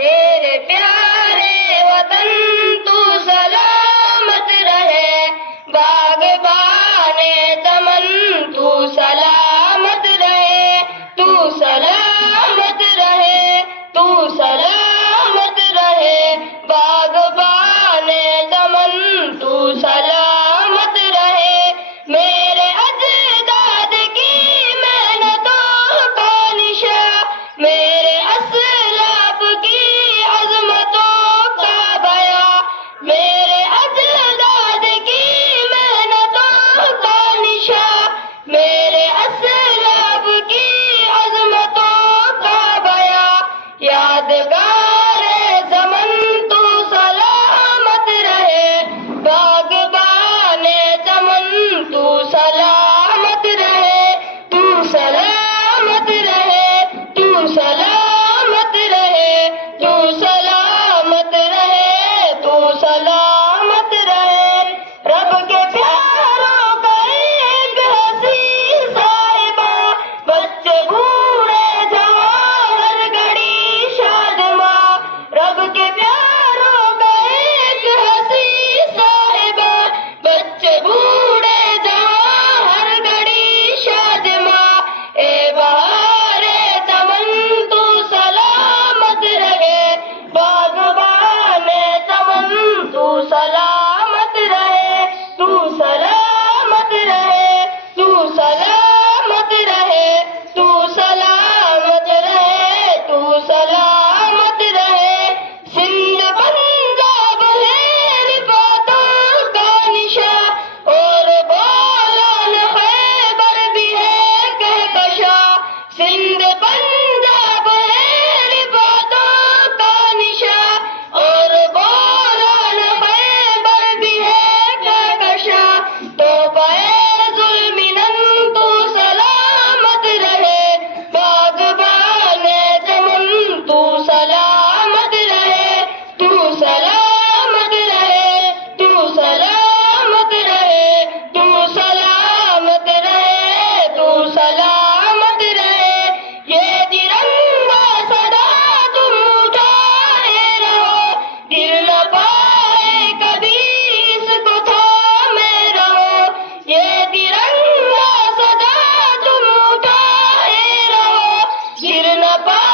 میرے پیارے وطن تو سلامت رہے، باغبان چمن تو سلامت رہے، تو سلامت رہے، تو سلامت رہے، باغبان چمن تو سلامت رہے۔ میرے اجداد کی محنتوں کا نشاں، میرے اسلاف کی عظمتوں کا بیان، میرے اجداد کی محنتوں کا نشاں، میرے اسلاف کی عظمتوں کا بیان، یادگار زمن تو سلامت رہے، باغبان چمن تو سلامت رہے، تو سلامت رہے، تو سلامت رہے، تو سلامت رہے، تو سلامت رہے۔ رب کے پیاروں کا ایک حسین صاحبہ، بچے بوڑھے جوان ہر گھڑی شادماں، رب کے پیاروں کا ایک حسین صاحبہ، بچے بوڑھے جوان ہر گھڑی شادماں، اے بہار چمن تو سلامت رہے، باغبان چمن تو سلامت رہے، تو سلامت رہے، تو سلامت رہے، تو سلامت رہے، تو سلامت رہے۔ سندھ پنجاب ہے باتوں کا نشاں، اور بولان خیبر بھی ہے کہکشاں، سندھ پنجاب ہے باتوں کا نشاں، اور بولان خیبر بھی ہے کہکشاں، تو ظلمنن تو سلامت رہے، باغبان چمن تو سلامت رہے، تو سلامت رہے، تو سلامت رہے، تو سلامت رہے، تو سلامت رہے۔ یہ ترنگا سدا تم اٹھائے رہو، گر نہ پائے کبھی اس کو تھامے رہو، یہ ترنگا سدا تم اٹھائے رہو، گر نہ پائے